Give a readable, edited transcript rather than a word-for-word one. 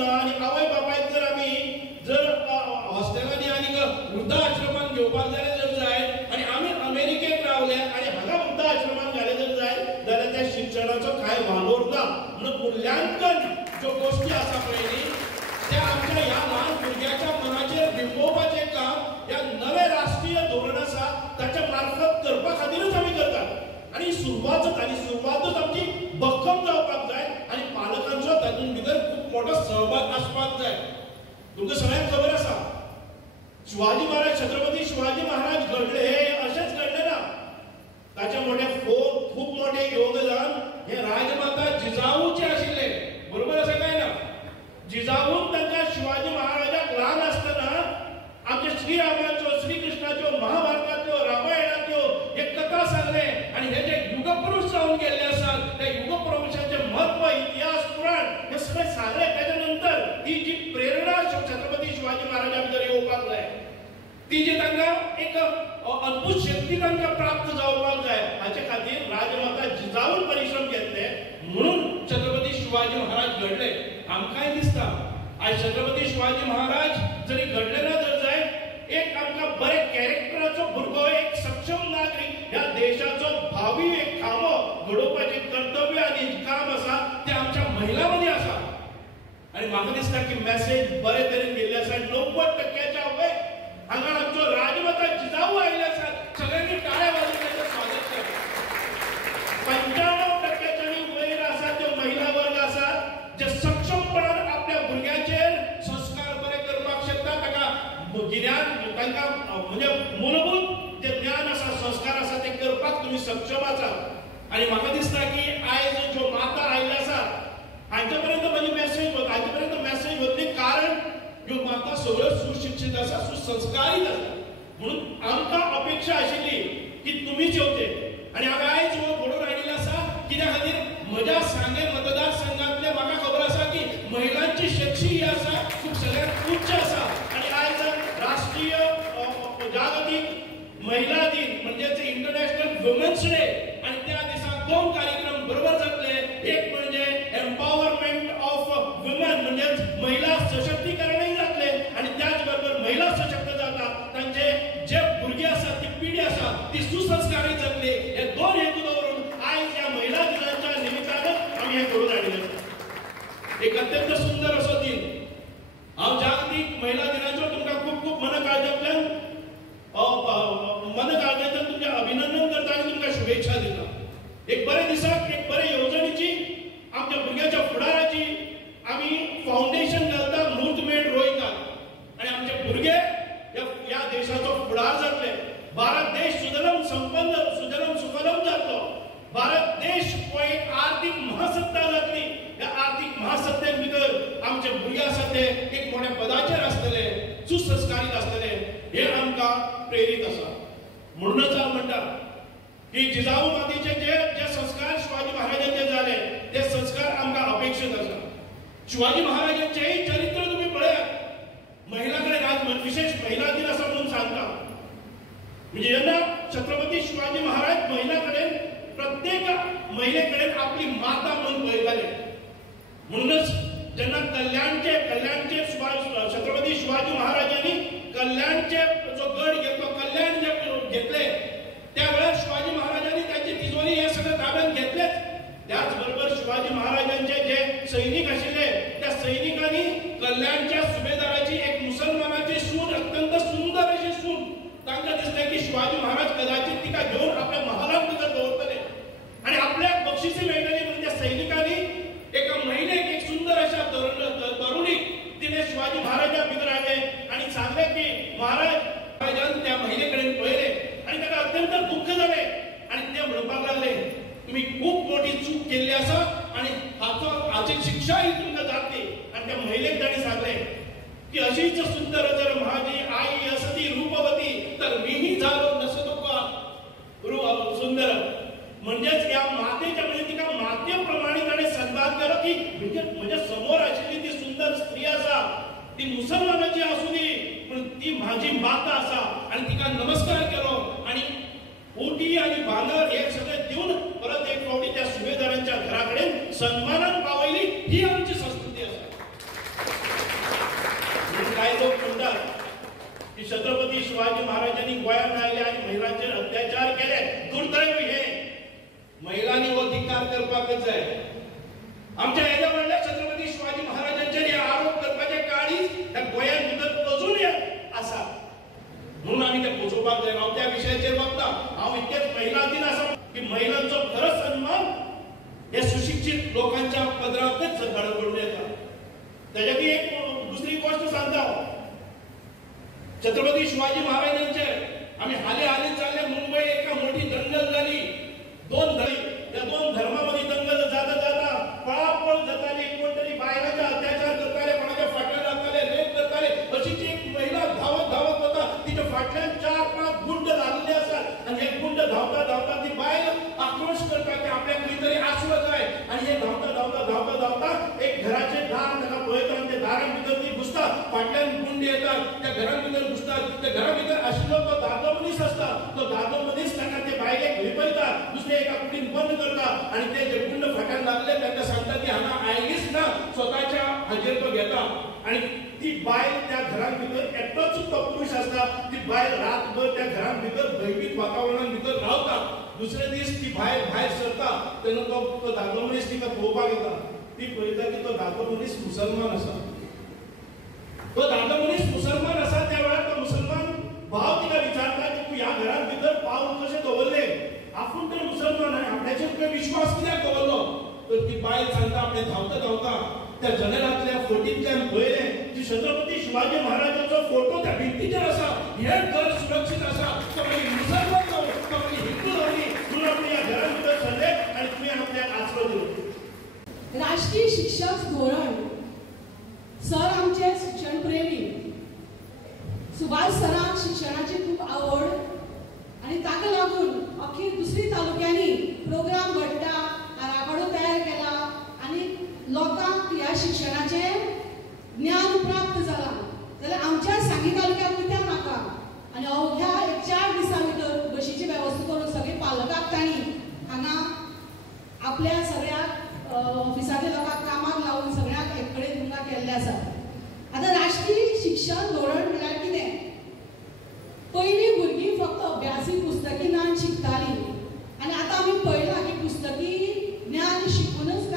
ना आणि आवय बापायक जर आम्ही जर हॉस्टेलांनी आणि वृद्ध आश्रमात घेवपाक जाले जर जाय आणि आम्ही अमेरिकेक रावले आणि हांगा वृद्ध आश्रमात घाले जर जाय जाल्यार त्या शिक्षणाचो कांय वालोर ना. म्हणून मूल्यांकन ज्यो गोष्टी आसा पळय न्ही त्या आमच्या ह्या ल्हान भुरग्याच्या मनाचेर बिंबोवपाचें काम ह्या नवे राष्ट्रीय धोरण आसा ताच्या मार्फत करपा खातीरच आमी करतात. आणि सुरवातच आमची भक्कम जावपाक जाय आणि पालकांचो तातूंत भितर खूब मोठो सहभाग आसपाक जाय. तुमकां सगळ्यांक खबर आसा शिवाजी महाराज छत्रपती शिवाजी महाराज घडले हे अशेंच घडले ना. ताचे खूब मोठे योगदान हे राजमाता जिजाऊचे आशिल्ले. बरोबर आसा काय ना. जिजाऊन तांच्या शिवाजी महाराजाक ल्हान आसतना आमच्या श्रीरामाच्यो श्रीकृष्णाच्यो महाभारताच्यो रामायणाच्यो हे कथा सांगले आणि हे जे युगपुरुष जावन गेल्ले आसात त्या युगपुरुषांचे महत्व इतिहास पुराण हे सगळे सांगले. त्याच्या नंतर ती जी प्रेरणा छत्रपती शिवाजी महाराजा भितर येवपाक जाय ती जी तांकां एक अद्भुत शक्ती तांकां प्राप्त जावपाक जाय हाचे खातीर राजमाता जिजाऊन परिश्रम घेतले. म्हणून छत्रपती शिवाजी महाराज घडले. आमकांय दिसता आज छत्रपती शिवाजी महाराज जरी घडले ना जर जाय एक आमकां बरे कॅरेक्टराचो भुरगो एक सक्षम नागरीक ह्या देशाचो भावी एक खांबो घडोवपाचें कर्तव्य आनी काम आसा तें आमच्या महिला मदीं आसा. आनी म्हाका दिसता की मॅसेज बरे तरेन गेल्ली आसा. 90% वयर हांगा आमचो राजमाता जिजाऊ आयिल्ले आसात. सगळ्यांनी टाळ्या वाजोवन ताचें स्वागत केलें. 95% वयर आसा त्यो महिला वर्ग आसात जे सक्षमपणान आपल्या भुरग्याचेर संस्कार बरे करपाक शकता. ताका गिन्यान तांकां म्हणजे मूलभूत जे ज्ञान आसा संस्कार आसा ते करपाक तुमी सक्षम आसा. आनी म्हाका दिसता की आयज ज्यो माता आयिल्ले आसात हांचे पर्यंत म्हजी मॅसेज वतली कारण ह्यो माता सगळ्यो सुशिक्षीत आसा सुसंस्कारीत आसा. म्हणून आमकां अपेक्षा आशिल्ली की तुमीच येवचे आनी हांवें आयज हो घडोवन हाडिल्लो आसा. कित्या खातीर म्हज्या सांगे मतदारसंघांतले म्हाका खबर आसा की महिलांची शक्ती ही आसा खूब सगळ्यांत उच्च आसा. आनी आयज राष्ट्रीय जागतीक महिला दिन म्हणजेच इंटरनॅशनल वुमन्स डे आनी त्या दिसा 2 कार्यक्रम बरोबर जातले. एक म्हणजे एम्पावरमेंट ऑफ वुमन म्हणजेच महिला सशक्तीकरणय जातले आनी त्याच बरोबर महिला सशक्त जाता तांचे जे भुरगे आसा ती पिढी आसा ती सुसंस्कारीत जातली. हे 2 हेतू दवरून आयज ह्या महिला दिनाच्या निमित्तान आमी हे घडोवन हाडिल्लें. एक अत्यंत सुंदर असो दिन. हांव जागतीक महिला दिनाचो तुमकां खूब खूब मनकाळजांतल्यान तुमचें अभिनंदन करता आनी तुमकां शुभेच्छा दिता. एक बरे दिसाक एक बरे येवजणेची आमच्या भुरग्याच्या फुडाराची आमी फावंडेशन घालता मुहूर्तमेळ रोयतात आनी आमचे भुरगे ह्या देशाचो फुडार जातले. भारत देश सुजलम सुफलम जातलो. भारत देश हो एक आर्थीक महासत्ता जातली. ह्या आर्थीक महासत्ते भितर आमचे भुरगे आसा ते एक मोठ्या पदाचेर आसतले सुसंस्कारीत आसतले हे आमकां प्रेरीत आसा. म्हणूनच हांव म्हणटा की जिजाऊ मातेचे जे संस्कार शिवाजी महाराजांचे जाले ते संस्कार आमकां अपेक्षीत आसा. शिवाजी महाराजांचेय चरित्र तुम्ही पळयात. महिला कडेन आज विशेष महिला दिन आसा म्हणून सांगता. म्हणजे जेन्ना छत्रपती शिवाजी महाराज महिला कडेन प्रत्येक महिले कडेन आपली माता म्हणून पळयताले. म्हणूनच जेन्ना कल्याणचे छत्रपती शिवाजी महाराजांनी कल्याणचे जो गड घेतलो कल्याण जे घेतले त्या वेळार शिवाजी महाराजांनी त्याची तिजोरी हे सगळे ताब्यात घेतलेच. त्याच बरोबर शिवाजी महाराजांचे जे सैनिक आशिल्ले त्या सैनिकांनी कल्याणच्या सुभेदाराची एक मुसलमानाची सून अत्यंत सुंदर अशी सून तांकां दिसले की शिवाजी महाराज कदाचित तिका घेऊन आपल्या महालांत भितर दवरतले आणि आपल्या बक्षिसी मेळटली म्हणून त्या सैनिकांनी एका महिलेक एक सुंदर अशा तरुणीक तिने शिवाजी महाराजा भितर हाडले आणि सांगले की महाराजान त्या महिले कडेन पळयले आणि ताका अत्यंत दुःख जाले आणि ते म्हणपाक लागले तुम्ही खूप मोठी चूक केल्ली आसा आणि हाची शिक्षा ही तुमकां जातली. आणि त्या महिलेक ताणें सांगले की अशीच सुंदर जर माझी आई असती रूपवती तर मीही झालो नसतो का सुंदर. म्हणजेच या मातेच्या म्हणजे तिका मातेप्रमाणे ताणें सन्मान केलो की म्हणजे समोर आशिल्ली ती सुंदर स्त्री आसा ती मुसलमानाची आसूं दी पण ती माझी माता आसा आणि तिका नमस्कार केलो आणि ओटी आणि भांगर हे सगळे देऊन परत एक फावटी त्या सुभेदारांच्या घराकडे सन्मानान पावयली ही आमची संस्कृती आसा. लगेच घडून येता. त्याच्यात एक दुसरी गोष्ट सांगता. छत्रपती शिवाजी महाराजांचे आम्ही हाले चालले. मुंबई एका मोठी दंगल झाली. या दोन धर्मामध्ये दंगल जाता पळापळ जाताले. कोणतरी बायकांचा अत्याचार करताले, कोणाच्या फाटल्या लागताले, रेप करताले. अशीच एक महिला धावत होता. तिच्या फाटल्यान 4-5 गुंड लागलेले असतात आणि एक गुंड धावता ती बाय आक्रोश करतात की आपल्या काहीतरी आश्रय आहे. आणि हे धावता एक घराचे दार त्यांना पळतात आणि त्या दारांभितर ती घुसतात. फाटल्यान गुंड येतात, त्या घरांभितर घुसतात. त्या घराभितर असलो तो दादो मनीस असतात. तो दादो मनीस त्यांना ते बायलेक विपयतात, दुसरे एका कुटीन बंद करतात आणि ते जे गुंड फाटल्यान लागले त्यांना सांगतात की हांगा आयलीच ना, स्वतःच्या हाजेर तो घेता. आणि ती बायल त्या घरांभितर एकटोच तो पुरुष असता. ती बायल रातभर त्या घरांभितर भयभीत वातावरणान भितर रावता. दुसरे दीस ती भायर सरता. तेन्ना तो दादो मनीस तिका पळोवपाक येता. ती पळयता की तो दादो मनीस मुसलमान आसा. तो दादो मनीस मुसलमान आसा. त्या वेळार तो मुसलमान भाव तिका विचारता की तू ह्या घरान भितर पावल कशें दवरले? आपूण तर मुसलमान आहे, आपल्याचेर तुवें विश्वास कित्याक दवरलो? तर ती बायल सांगता आपले धावता त्या जनेलांतल्या फोटींतल्यान पळयलें की छत्रपती शिवाजी महाराजांचो फोटो त्या भिंतीचेर आसा. हें घर सुरक्षीत आसा. तो मागीर मुसलमान जावं, तो मागीर हिंदू जावं, म्हणून आपण ह्या घरान भितर सरले आनी तुवें आपल्याक आसरो दिलो. राष्ट्रीय शिक्षक धोरण सर आमचे शिक्षण प्रेमी. सुभाष सरांक शिक्षणाची खूप आवड आणि ताका लागून अख्खी दुसरी तालुक्यांनी प्रोग्राम घडटा, आराखडो तयार केला आणि लोकांक ह्या शिक्षणाचे ज्ञान प्राप्त जाला. जाल्यार आमच्या सांगी तालुक्याक कित्याक नाका? आणि अवघ्या 4 दिसां भितर बशीची वेवस्था करून सगळे पालकाक तांणी हांगा आपल्या सगळ्या ऑफिसांतल्या लोकांक कामाक लावून सगळ्याक एक कडेन तुमकां केल्ले आसा. आतां राष्ट्रीय शिक्षण धोरण म्हळ्यार कितें? पयलीं भुरगीं फक्त अभ्यासी पुस्तकी ज्ञान शिकतालीं आणि आतां आमी पळयलां की पुस्तकी ज्ञान शिकूनच